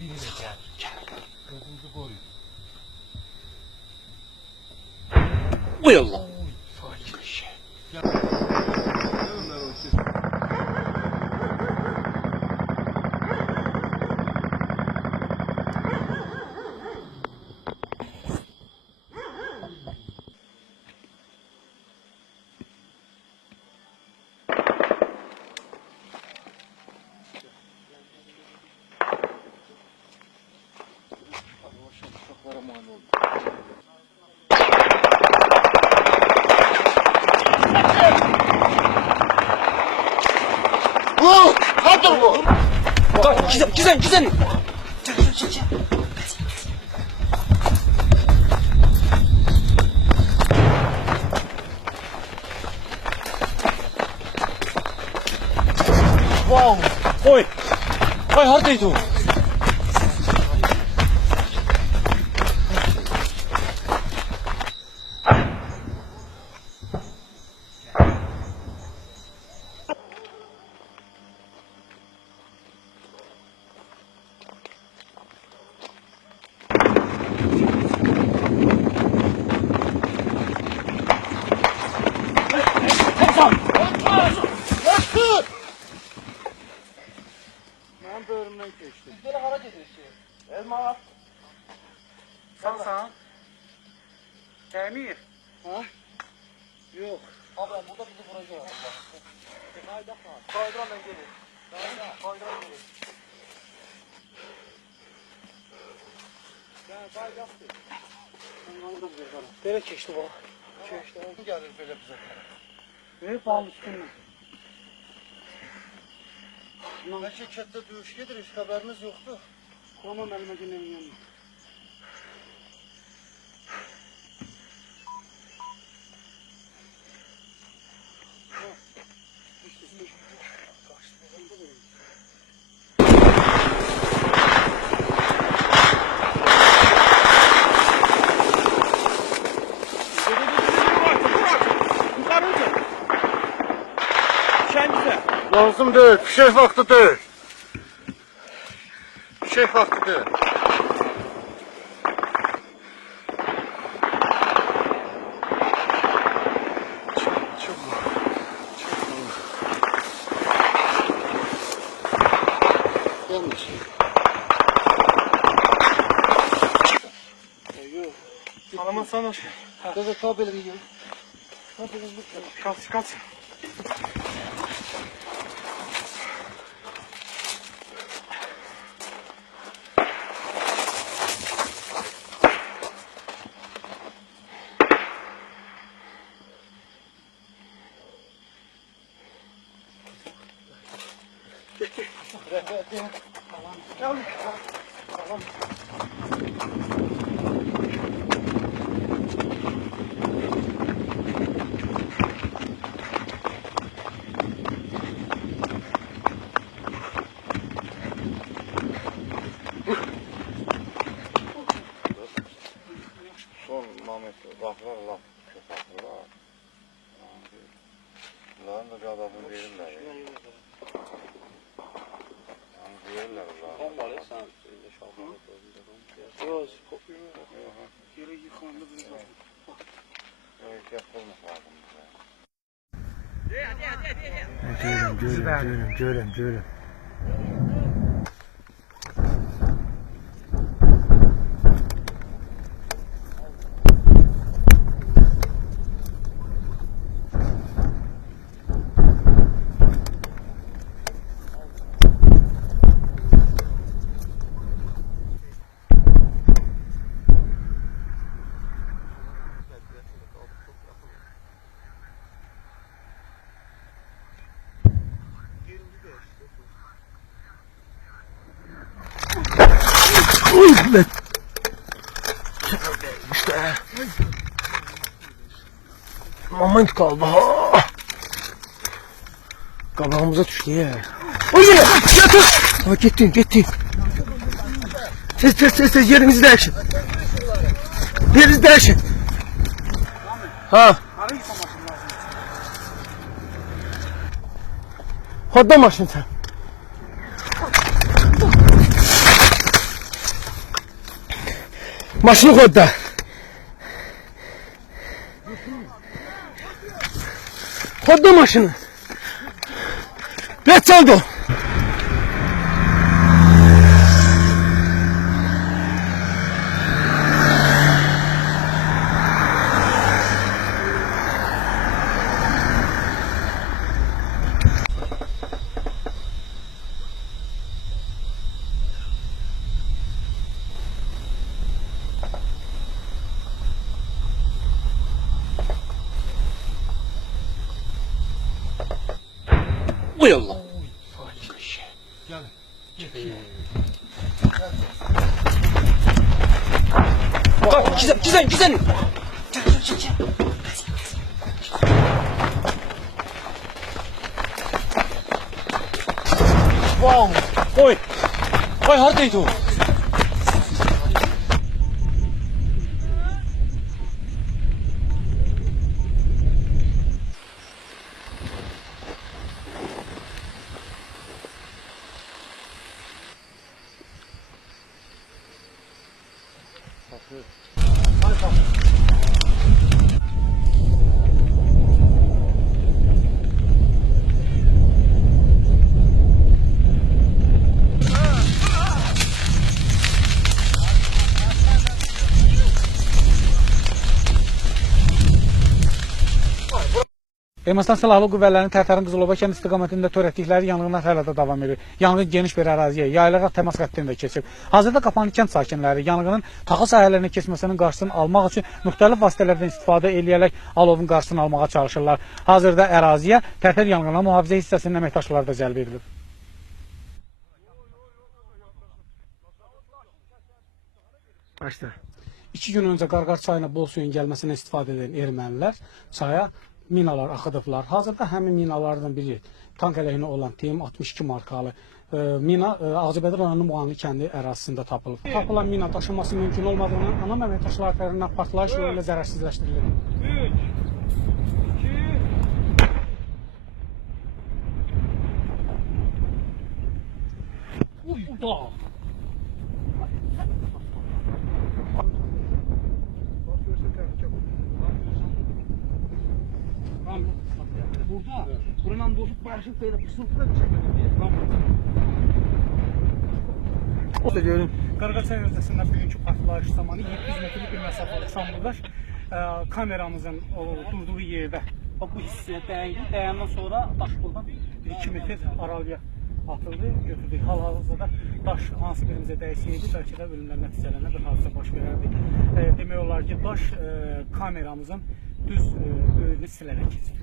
Biri de gel. Gözünüzü koruyun. Uy Allah. Sakin şey. Hadi bu. Güzel. Gel. Wow. Oy. Ay haradaydı o? Ben böğrümden geçtim. Bizlere harac edirsin. Elma. Sağ. Temir. Ha? Yok. Abi burada bizi vuracak. Kaydıran ben gelir. Kaydıran gelir. Böyle keçti bu. Kim gelir böyle bize? Büyük bağlı üstünden. Belki kette dövüş gelir, hiç haberimiz yoktu. Tamam elime günenin yanına. Lazım değil, fişek vakti değil. Fişek vakti değil. Yanlış. Salaman sana şey. Kızı kabili yiyor. Kaç. Son Mehmet baklar laf köpekler. Bunların da bir adamını verirler ya. Yani verirler bunları. Tam var ya sen de şalgam yapıyorsun. Yok, kopuyor. Yere yıkandı bir de. Evet, yapılmak lazım bize. Görüm. Evet. İşte. Aman kaldı ha. Kabağımıza düştü ya. Oy yatır. Ha gittin. Ses yerinizi değişin. Yerinizi değişin. Ha. Hodda maşın sen. Maşını koy da. Koy da maşını. Let çaldı. Uy Allah. Gizem. Wow. Oy. Oy haradaydı o? Ermənistan Silahlı Qüvvələrinin Tərtərin Qızılova kənd istiqamətində törətdikləri yanğınlar hələ də davam edir. Yanğın geniş bir əraziyə, yaylığa təmas xəttində keçib. Hazırda Qapanlı kənd sakinləri yanğının taxıl sahələrinə keçməsinin qarşısını almaq üçün müxtəlif vasitələrdən istifadə edərək alovun qarşısını almağa çalışırlar. Hazırda əraziyə Tərtər yanğına mühafizə hissəsinin əməkdaşları da cəlb edilib. Başda. 2 gün öncə Qarqar çayına bol suyun gəlməsinə istifadə edən ermənilər çaya minalar axıdıblar. Hazırda həmin minalardan biri tank əleyhinə olan TM62 markalı mina Ağcabədi rayonunun Muğanlı kəndi ərazisində tapılıb. Tapılan mina daşınması mümkün olmadığından anam əməkdaşlar tərəfindən partlayış yolu ilə zərərsizləşdirilir. 3, 2. Uy da. Burada, buranın bozuk barışık böyle kısıltıda bir şey görüyorum. Qarqaçay özəsində bugünkü partlayış zamanı 700 metrlik bir məsafəli samburdaş kameramızın durduğu yerdə bu hissəyə dəydi. Dəyəndən sonra daş buradan 1-2 metr aralıya atıldı, götürdük. Hal-hazırda daş hansı birimizə dəysəydi, bəlkə də ölümlər nəticələrində bir hadisə baş verərdi. Demək olar ki, daş kameramızın düz önünü silərək keçir.